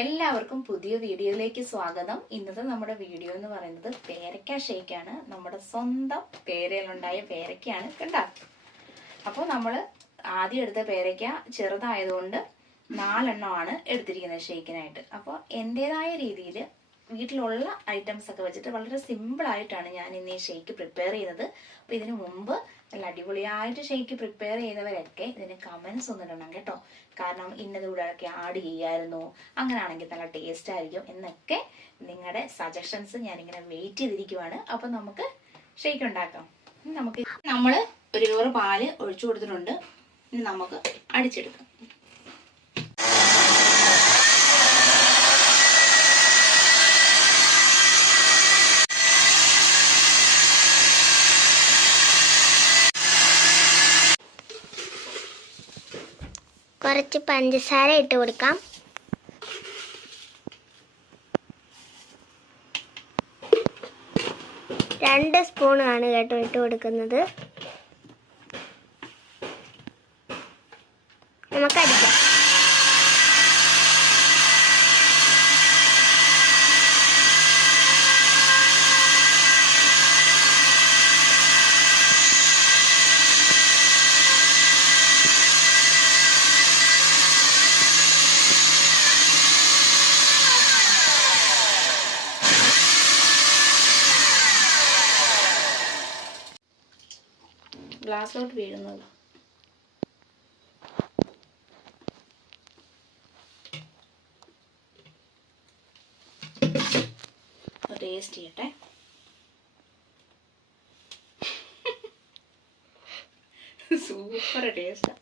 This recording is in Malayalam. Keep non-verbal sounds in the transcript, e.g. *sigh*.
എല്ലാവർക്കും പുതിയ വീഡിയോയിലേക്ക് സ്വാഗതം. ഇന്നത്തെ നമ്മുടെ വീഡിയോ എന്ന് പറയുന്നത് പേരക്ക ഷേക്കാണ് നമ്മുടെ സ്വന്തം പേരയിലുണ്ടായ പേരക്കയാണ് കണ്ട. അപ്പോൾ നമ്മൾ ആദ്യം എടുത്ത പേരക്ക ചെറുതായതുകൊണ്ട് നാലെണ്ണമാണ് എടുത്തിരിക്കുന്നത് ഷേക്കിനായിട്ട് അപ്പോൾ എന്റെതായ രീതിയിൽ വീട്ടിലുള്ള ഐറ്റംസ് ഒക്കെ വെച്ചിട്ട് വളരെ സിമ്പിളായിട്ടാണ് ഞാൻ ഇന്ന് ഈ ഷേക്ക് പ്രിപ്പയർ ചെയ്തത് അപ്പോൾ ഇതിനു മുമ്പ് നല്ല അടിപൊളിയായിട്ട് ഷേക്ക് പ്രിപ്പയർ ചെയ്തവരൊക്കെ ഇതിന് കമൻസ് ഒന്നിടണം കേട്ടോ. കാരണം ഇന്നത് കൂടെയൊക്കെ ആഡ് ചെയ്യായിരുന്നു. അങ്ങനെയാണെങ്കിൽ നല്ല ടേസ്റ്റ് ആയിരിക്കും എന്നൊക്കെ നിങ്ങളുടെ സജഷൻസ് ഞാനിങ്ങനെ വെയിറ്റ് ചെയ്തിരിക്കുവാണ്. അപ്പോൾ നമുക്ക് ഷേക്ക് ഉണ്ടാക്കാം. നമുക്ക് നമ്മൾ ഒരു ചോറ് പാൽ ഒഴിച്ചു കൊടുത്തിട്ടുണ്ട്. ഇനി നമുക്ക് അടിച്ചെടുക്കാം. കുറച്ച് പഞ്ചസാര ഇട്ട് കൊടുക്കാം. രണ്ട് സ്പൂണാണ് കേട്ടോ ഇട്ട് കൊടുക്കുന്നത്. നമുക്ക് ഗ്ലാസ്സിലോട്ട് വീഴുന്നത്. ടേസ്റ്റ് ചെയ്യട്ടെ. *laughs* Super taste